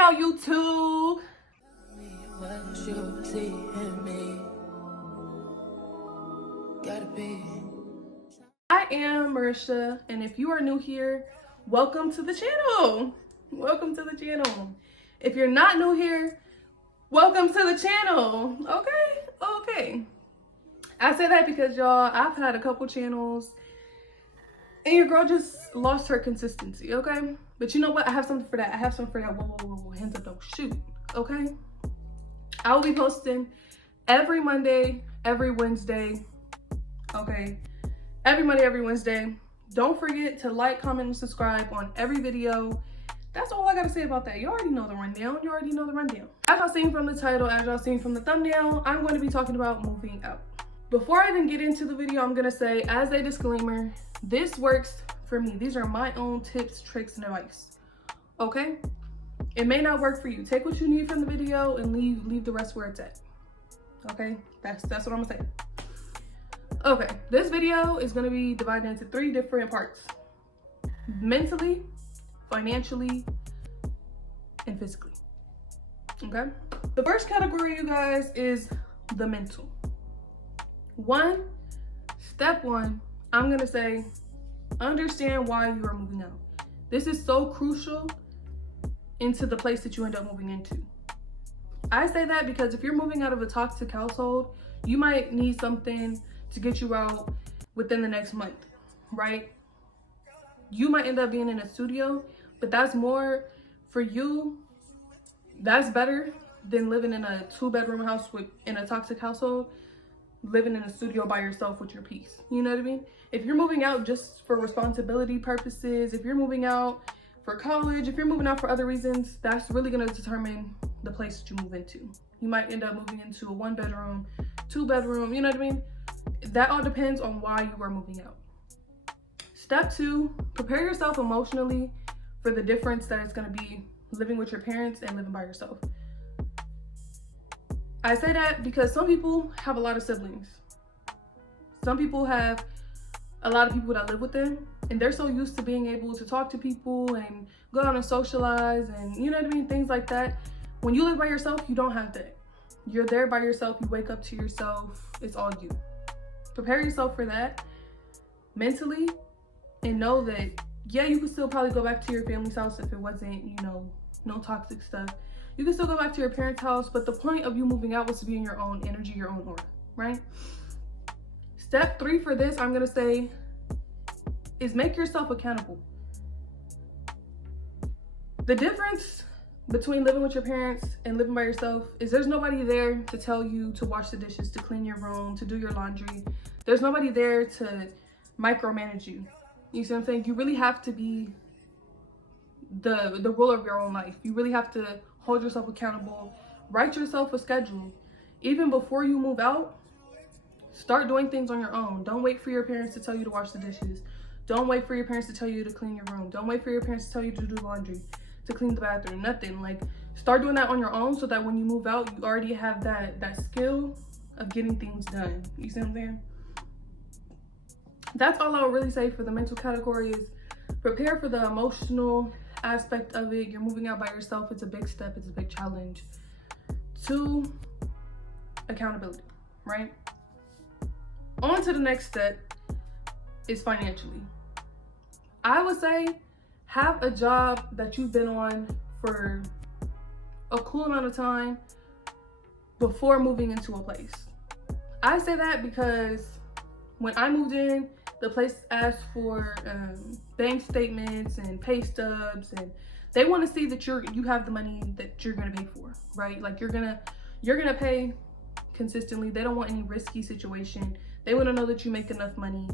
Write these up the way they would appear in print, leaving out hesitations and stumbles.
now, YouTube. What you see in me. Gotta be. I am Marisha, and if you are new here, welcome to the channel. Welcome to the channel. If you're not new here, welcome to the channel. Okay. I say that because y'all, I've had a couple channels and your girl just lost her consistency, okay? But you know what? I have something for that. Whoa. Hands up, don't shoot, okay? I will be posting every Monday, every Wednesday, okay? Every Monday, every Wednesday. Don't forget to like, comment, and subscribe on every video. That's all I gotta say about that. You already know the rundown. As y'all seen from the title, as y'all seen from the thumbnail, I'm going to be talking about moving out. Before I even get into the video, I'm gonna say, as a disclaimer, this works for me. These are my own tips, tricks, and advice, okay? It may not work for you. Take what you need from the video and leave the rest where it's at, okay? That's what I'm gonna say. Okay, this video is gonna be divided into 3 different parts: mentally, financially, and physically, okay? The first category, you guys, is the mental. Step one, I'm gonna say, understand why you are moving out. This is so crucial into the place that you end up moving into. I say that because if you're moving out of a toxic household, you might need something to get you out within the next month, right? You might end up being in a studio, but that's more for you. That's better than living in a 2-bedroom house in a toxic household, living in a studio by yourself with your peace. You know what I mean? If you're moving out just for responsibility purposes, if you're moving out for college, if you're moving out for other reasons, that's really gonna determine the place that you move into. You might end up moving into a 1-bedroom, 2-bedroom, you know what I mean? That all depends on why you are moving out. Step 2, prepare yourself emotionally for the difference that it's gonna be living with your parents and living by yourself. I say that because some people have a lot of siblings. Some people have a lot of people that live with them, and they're so used to being able to talk to people and go out and socialize and, you know what I mean, things like that. When you live by yourself, you don't have that. You're there by yourself, you wake up to yourself, it's all you. Prepare yourself for that mentally, and know that, yeah, you can still probably go back to your family's house if it wasn't, you know, no toxic stuff. You can still go back to your parents' house, but the point of you moving out was to be in your own energy, your own aura, right? Step 3 for this, I'm gonna say, is make yourself accountable. The difference between living with your parents and living by yourself is there's nobody there to tell you to wash the dishes, to clean your room, to do your laundry. There's nobody there to micromanage you. You see what I'm saying? You really have to be the ruler of your own life. You really have to hold yourself accountable. Write yourself a schedule. Even before you move out, start doing things on your own. Don't wait for your parents to tell you to wash the dishes. Don't wait for your parents to tell you to clean your room. Don't wait for your parents to tell you to do laundry, to clean the bathroom, nothing. Like, start doing that on your own so that when you move out, you already have that skill of getting things done. You see what I'm saying? That's all I would really say for the mental category is prepare for the emotional aspect of it. You're moving out by yourself. It's a big step. It's a big challenge. 2, accountability, right? On to the next step is financially. I would say have a job that you've been on for a cool amount of time before moving into a place. I say that because when I moved in, the place asked for bank statements and pay stubs, and they want to see that you have the money that you're gonna pay for, right? Like you're gonna pay consistently. They don't want any risky situation. They want to know that you make enough money.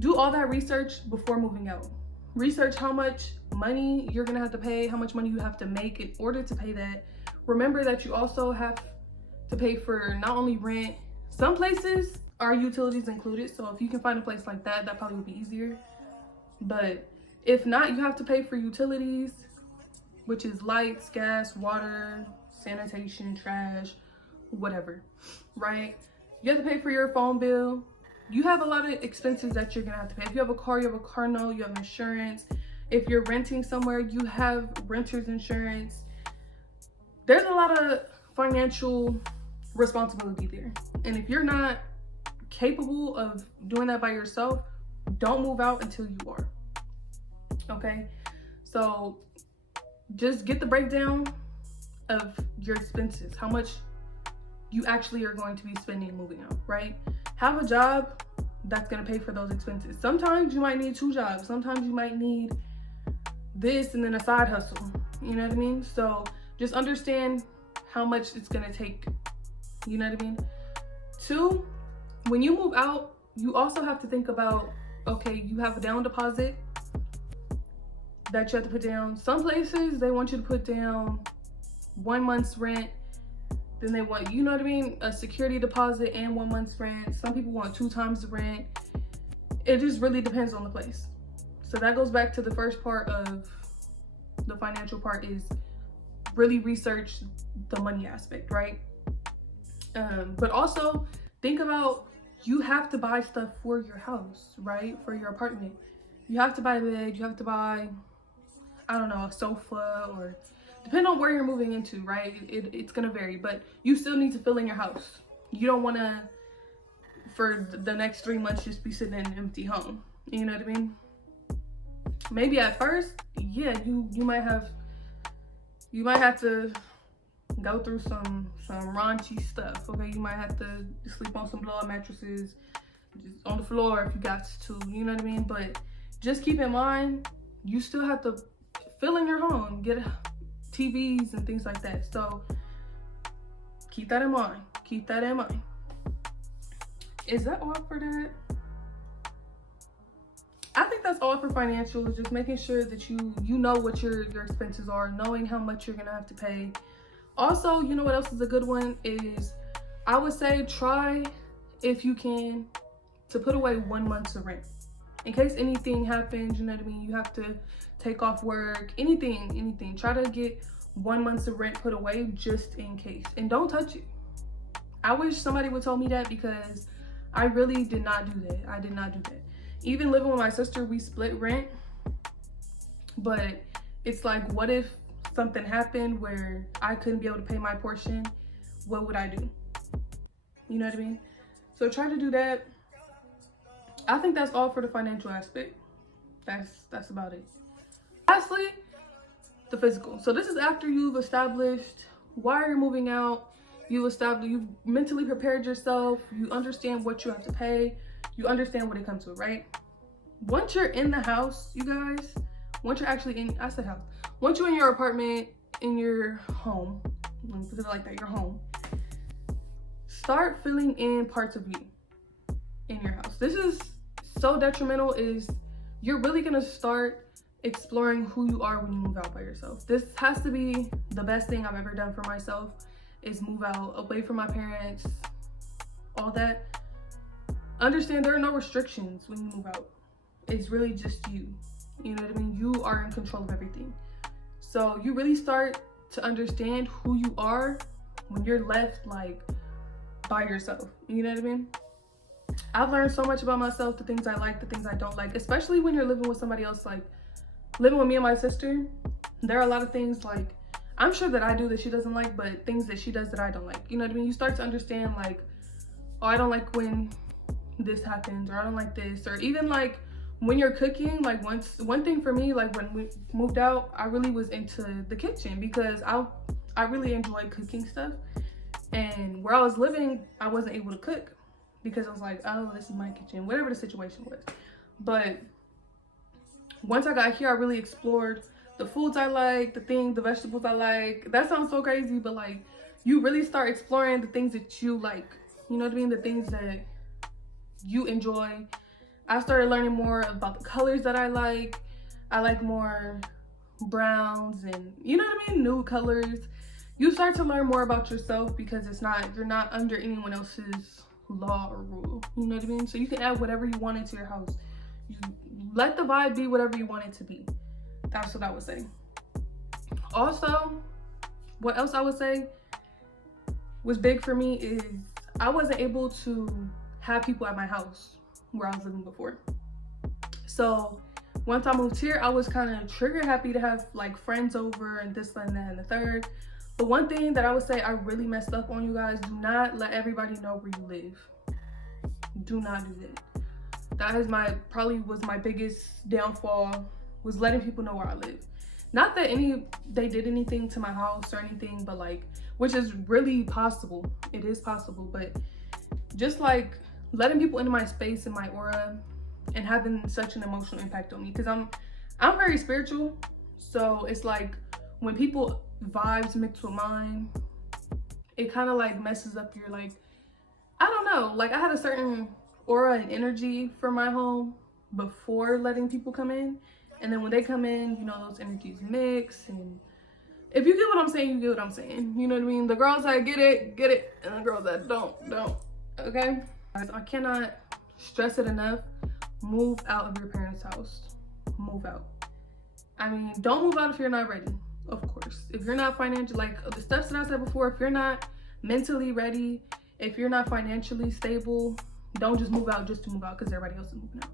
Do all that research before moving out. Research how much money you're gonna have to pay, how much money you have to make in order to pay that. Remember that you also have to pay for not only rent. Some places are utilities included, so if you can find a place like that, that probably would be easier. But if not, you have to pay for utilities, which is lights, gas, water, sanitation, trash, whatever, right? You have to pay for your phone bill. You have a lot of expenses that you're gonna have to pay. If you have a car, you have a car note, you have insurance. If you're renting somewhere, you have renter's insurance. there's a lot of financial responsibility there. And if you're not capable of doing that by yourself, don't move out until you are. Okay? So just get the breakdown of your expenses, how much you actually are going to be spending moving out, right? Have a job that's going to pay for those expenses. Sometimes you might need 2 jobs. Sometimes you might need this and then a side hustle. You know what I mean? So just understand how much it's going to take. You know what I mean? 2, when you move out, you also have to think about, okay, you have a down deposit that you have to put down. Some places, they want you to put down 1 month's rent. Then they want, you know what I mean, a security deposit and 1 month's rent. Some people want 2 times the rent. It just really depends on the place. So that goes back to the first part of the financial part, is really research the money aspect, right? But also think about, you have to buy stuff for your house, right? For your apartment. You have to buy a bed, you have to buy, I don't know, a sofa, or depending on where you're moving into, right? It's gonna vary, but you still need to fill in your house. You don't wanna, for the next 3 months, just be sitting in an empty home. You know what I mean? Maybe at first, yeah, you might have to go through some raunchy stuff, okay? You might have to sleep on some blow-up mattresses, just on the floor if you got to, you know what I mean? But just keep in mind, you still have to fill in your home, get TVs and things like that. So keep that in mind. Keep that in mind. Is that all for that? I think that's all for financials. Just making sure that you know what your expenses are, knowing how much you're gonna have to pay. Also, you know what else is a good one is, I would say try, if you can, to put away 1 month's of rent. In case anything happens, you know what I mean? You have to take off work, anything. Try to get 1 month's of rent put away just in case. And don't touch it. I wish somebody would tell me that, because I really did not do that. I did not do that. Even living with my sister, we split rent. But it's like, what if something happened where I couldn't be able to pay my portion? What would I do? You know what I mean? So try to do that. I think that's all for the financial aspect. That's about it. Lastly, the physical. So this is after you've established why you're moving out. You've mentally prepared yourself. You understand what you have to pay. You understand what it comes to, right? Once you're in the house, you guys, once you're actually in, I said house. Once you're in your apartment, in your home, let me put it like that, your home, start filling in parts of you in your house. This is so detrimental, is you're really gonna start exploring who you are when you move out by yourself. This has to be the best thing I've ever done for myself, is move out away from my parents, all that. Understand there are no restrictions when you move out. It's really just you. You know what I mean? You are in control of everything. So you really start to understand who you are when you're left like by yourself. You know what I mean? I've learned so much about myself, the things I like, the things I don't like, especially when you're living with somebody else. Like living with me and my sister, there are a lot of things like I'm sure that I do that she doesn't like, but things that she does that I don't like. You know what I mean? You start to understand like, oh, I don't like when this happens, or I don't like this, or even like when you're cooking. Like one thing for me, like when we moved out, I really was into the kitchen because I really enjoy cooking stuff. And where I was living, I wasn't able to cook because I was like, oh, this is my kitchen, whatever the situation was. But once I got here, I really explored the foods I like, the vegetables I like. That sounds so crazy, but like you really start exploring the things that you like. You know what I mean? The things that you enjoy. I started learning more about the colors that I like. I like more browns and, you know what I mean, nude colors. You start to learn more about yourself because you're not under anyone else's law or rule. You know what I mean? So you can add whatever you want into your house. You let the vibe be whatever you want it to be. That's what I would say. Also, what else I would say was big for me is I wasn't able to have people at my house where I was living before. So once I moved here, I was kind of trigger happy to have like friends over and this and that and the third. But one thing that I would say I really messed up on, you guys, do not let everybody know where you live. Do not do that. That is probably was my biggest downfall, was letting people know where I live. Not that they did anything to my house or anything, but like, which is really possible. It is possible, but just like letting people into my space and my aura and having such an emotional impact on me, because I'm very spiritual. So it's like when people vibes mix with mine, it kind of like messes up your, like, I don't know, like I had a certain aura and energy for my home before letting people come in, and then when they come in, you know, those energies mix. And if you get what I'm saying, you get what I'm saying, you know what I mean? The girls that get it, and the girls that don't. Okay, guys, I cannot stress it enough. Move out of your parents' house. Move out. I mean, don't move out if you're not ready, of course. If you're not financially, like the steps that I said before, if you're not mentally ready, if you're not financially stable, don't just move out just to move out because everybody else is moving out.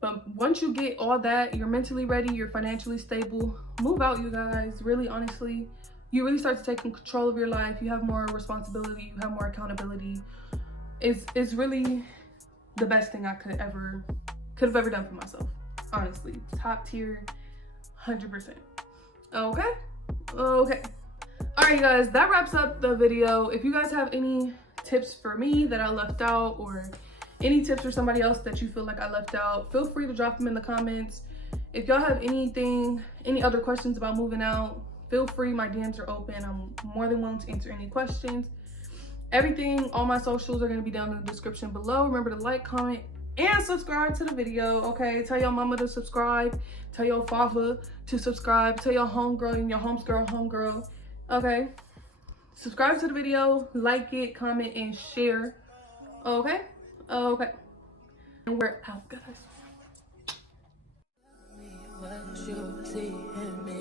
But once you get all that, you're mentally ready, you're financially stable, move out, you guys. Really, honestly, you really start to take control of your life. You have more responsibility, you have more accountability. It's really the best thing I could have ever done for myself. Honestly, top tier, 100%. Okay. All right, guys, that wraps up the video. If you guys have any tips for me that I left out, or any tips for somebody else that you feel like I left out, feel free to drop them in the comments. If y'all have any other questions about moving out, feel free. My DMs are open. I'm more than willing to answer any questions. Everything, all my socials are going to be down in the description below. Remember to like, comment, and subscribe to the video. Okay, tell your mama to subscribe, tell your father to subscribe, tell your homegirl and your homegirl. Okay, subscribe to the video, like it, comment, and share. Okay, and we're out, guys. What you see in me.